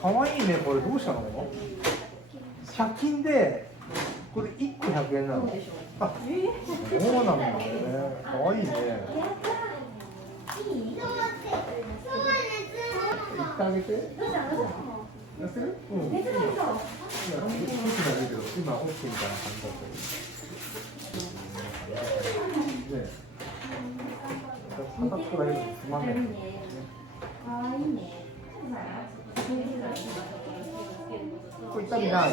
かわいいね、これどうしたの？100均でこれ1個100円なの？あ、そうなんだね。かわいいね。行ってあげて。やってる？うん。いや、少しだけど、今オッケーみたいな感じだったけど。ね。片っぽだけでつまんない。かわいいね。これ痛みない。はい。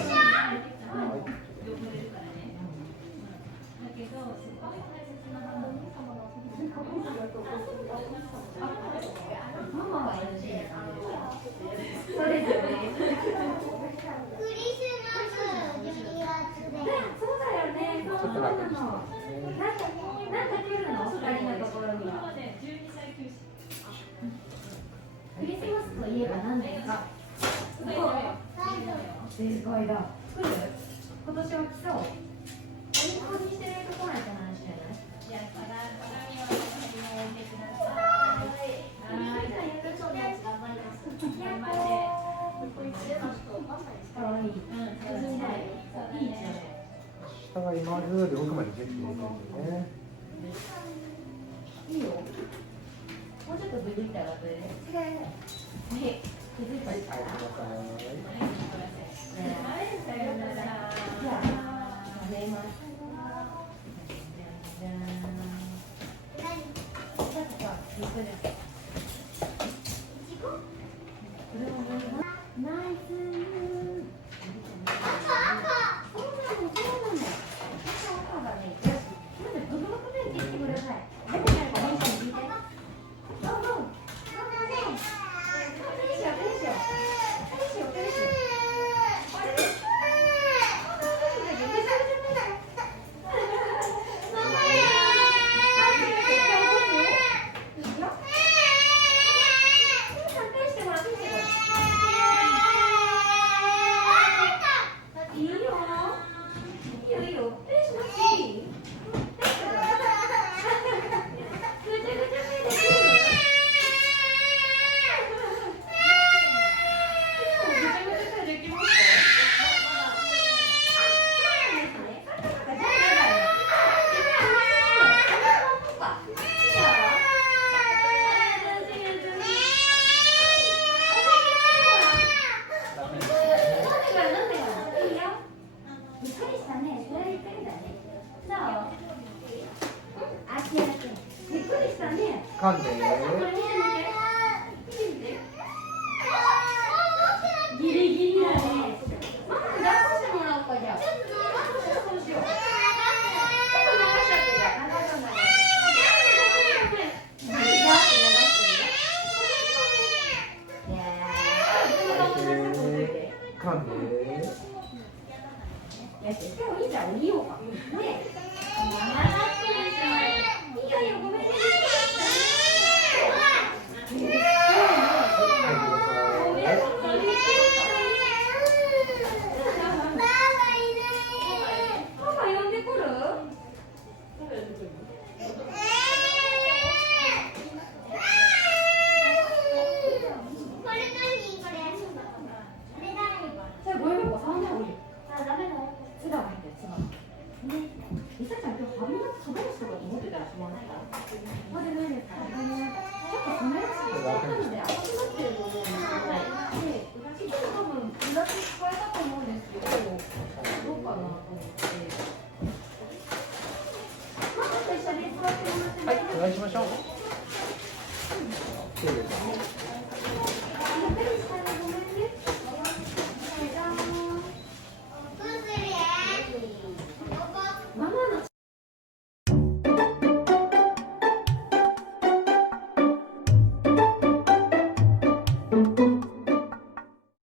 そうですよね。クリスマス12月で。そうだよね。ちょっと楽にしてます。なんか来るの？二人のところには。クリスマスといえば何ですか？すごいだ。来る？今年は来そう。お肉にしてるとこないかなしれない。下が今までより奥まで全部入れてるんだよね。いいよ。もうちょっとブリッと上がってね。気づいた。はい、ください。じゃあ、食べます。ナイス。噛んで。ギリギリだね。ママ抱っこしてもらおうかじゃあ。そうしよう。ちょっと流しちゃってじゃあ。噛んで。よし、でもいいじゃん、降りようか。ね。いいよいいよ、ごめんね。パパ呼んでくる？それゴミ箱触んない方がいいよ。あ、ダメだよ。ツバが入ってる、ツバ。ね。リサちゃん今日歯磨きそばにしとかと思ってたらしまわないから。まだないですから。ちょっとそのやつ。